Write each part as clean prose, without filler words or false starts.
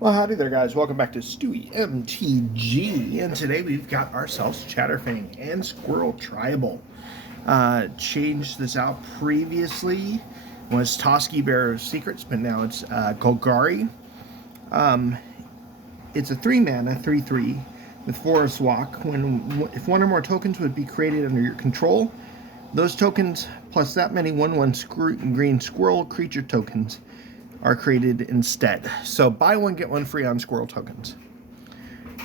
Well, howdy there, guys. Welcome back to Stewie MTG, and today we've got ourselves Chatterfang and Squirrel Tribal. Changed this out previously. Was Toski Bear of Secrets, but now it's Golgari. It's a 3-mana, 3/3 with Forest Walk. If one or more tokens would be created under your control, those tokens plus that many 1/1 green squirrel creature tokens are created instead. So buy one, get one free on squirrel tokens.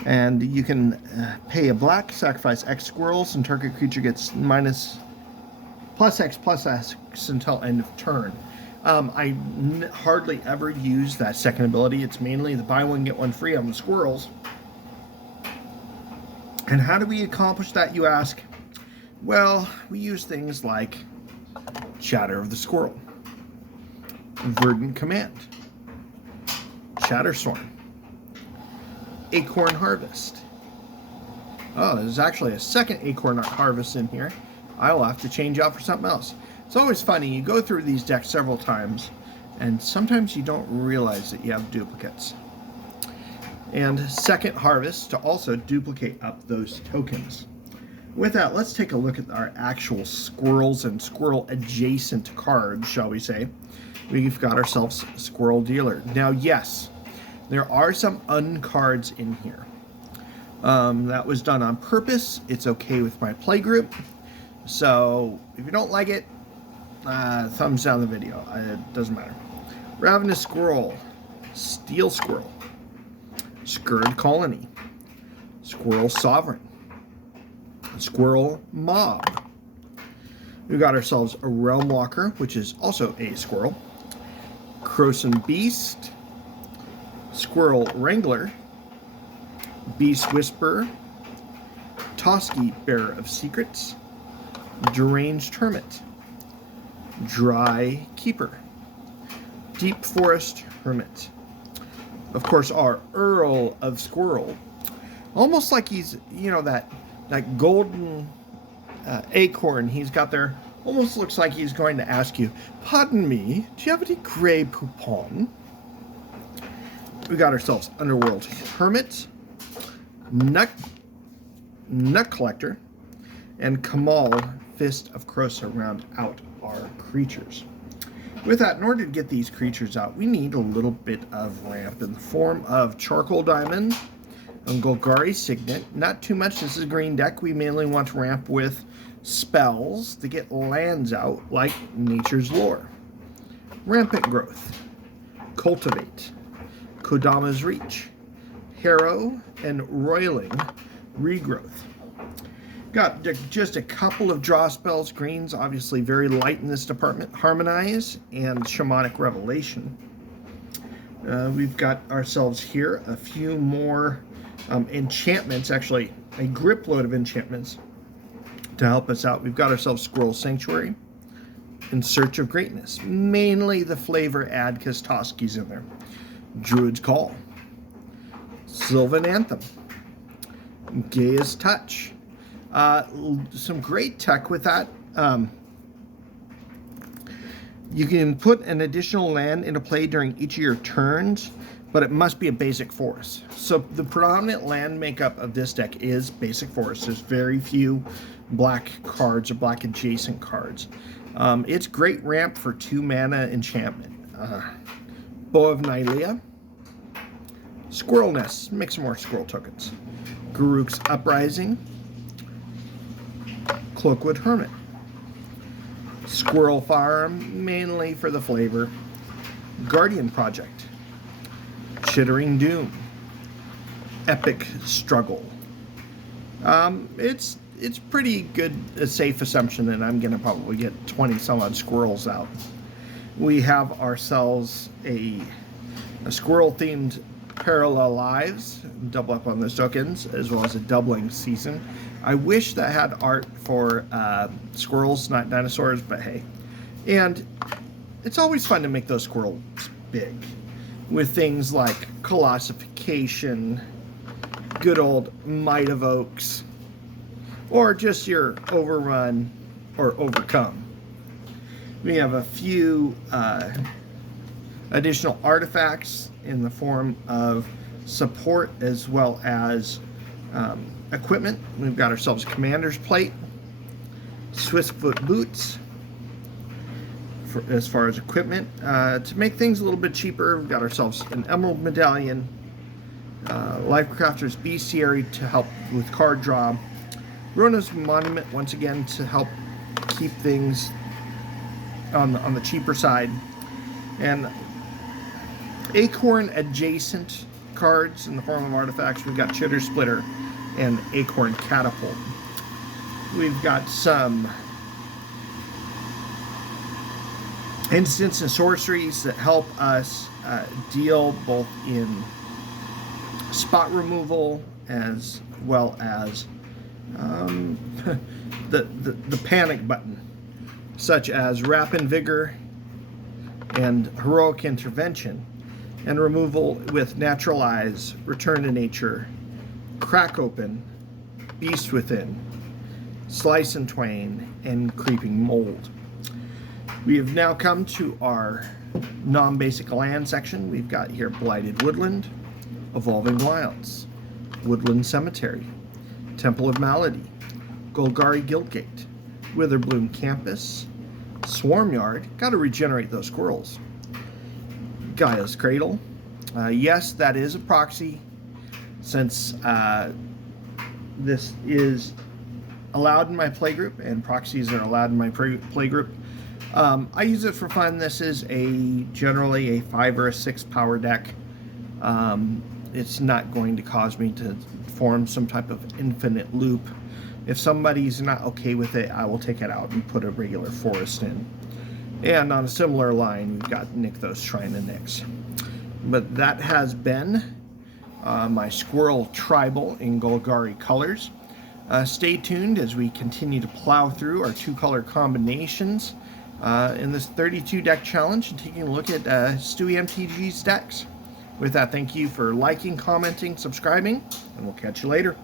And you can pay a black, sacrifice X squirrels, and target creature gets plus X until end of turn. I hardly ever use that second ability. It's mainly the buy one, get one free on the squirrels. And how do we accomplish that, you ask? Well, we use things like Chatter of the Squirrel, Verdant Command, Chatterstorm, Acorn Harvest. Oh, there's actually a second Acorn Harvest in here. I will have to change out for something else. It's always funny, you go through these decks several times, and sometimes you don't realize that you have duplicates. And second Harvest to also duplicate up those tokens. With that, let's take a look at our actual squirrels and squirrel adjacent cards, shall we say. We've got ourselves Squirrel Dealer. Now, yes, there are some uncards in here. That was done on purpose. It's okay with my playgroup. So, if you don't like it, thumbs down the video. It doesn't matter. Ravenous Squirrel, Steel Squirrel, Scurred Colony, Squirrel Sovereign, Squirrel Mob. We've got ourselves a Realm Walker, which is also a squirrel, Croson Beast, Squirrel Wrangler, Beast Whisperer, Toski Bearer of Secrets, Deranged Hermit, Dry Keeper, Deep Forest Hermit. Of course, our Earl of Squirrel, almost like he's, you know, that golden acorn he's got there. Almost looks like he's going to ask you, pardon me, do you have any gray poupon? We got ourselves Underworld Hermit, Nut Collector, and Kamal Fist of Krosa round out our creatures. With that, in order to get these creatures out, we need a little bit of ramp in the form of Charcoal Diamond and Golgari Signet. Not too much. This is a green deck. We mainly want to ramp with spells to get lands out, like Nature's Lore, Rampant Growth, Cultivate, Kodama's Reach, Harrow, and Roiling Regrowth. Got just a couple of draw spells. Greens, obviously very light in this department. Harmonize and Shamanic Revelation. We've got ourselves here a few more enchantments, actually a grip load of enchantments to help us out. We've got ourselves Squirrel Sanctuary, In Search of Greatness, mainly the flavor add because Toski's in there. Druid's Call, Sylvan Anthem, Gaia's Touch. Some great tech with that. You can put an additional land into play during each of your turns, but it must be a basic forest. So the predominant land makeup of this deck is basic forest. There's very few black cards or black adjacent cards. It's great ramp for 2-mana enchantment. Bow of Nylea, Squirrel Nest, make some more squirrel tokens. Garruk's Uprising, Cloakwood Hermit, Squirrel Farm, mainly for the flavor, Guardian Project, Chittering Doom, Epic Struggle. It's pretty good, a safe assumption that I'm going to probably get 20 some odd squirrels out. We have ourselves a squirrel themed Parallel Lives, double up on those tokens, as well as a doubling season. I wish that had art for squirrels, not dinosaurs, but hey. And it's always fun to make those squirrels big with things like Colossification, good old Might of Oaks, or just your Overrun or Overcome. We have a few additional artifacts in the form of support as well as equipment. We've got ourselves a commander's plate, Swissfoot boots. As far as equipment, to make things a little bit cheaper, we've got ourselves an emerald medallion, Lifecrafter's bestiary to help with card draw, Rona's monument once again to help keep things on the cheaper side, and acorn adjacent cards in the form of artifacts. We've got Chitter Splitter and Acorn Catapult. We've got some instants and sorceries that help us deal both in spot removal as well as the panic button, such as Rapid Vigor and Heroic Intervention, and removal with Naturalize, Return to Nature, Crack Open, Beast Within, Slice and Twain, and Creeping Mold. We have now come to our non-basic land section. We've got here Blighted Woodland, Evolving Wilds, Woodland Cemetery, Temple of Malady, Golgari Guildgate, Witherbloom Campus, Swarmyard, got to regenerate those squirrels, Gaia's Cradle. Yes, that is a proxy, since this is allowed in my playgroup, and proxies are allowed in my playgroup. I use it for fun. This is generally a 5 or a 6 power deck. It's not going to cause me to form some type of infinite loop. If somebody's not okay with it, I will take it out and put a regular forest in. And on a similar line, we've got Nykthos Shrine of Nyx. But that has been my Squirrel Tribal in Golgari colors. Stay tuned as we continue to plow through our 2-color combinations in this 32 deck challenge and taking a look at Stewie MTG's decks. With that, thank you for liking, commenting, subscribing, and we'll catch you later.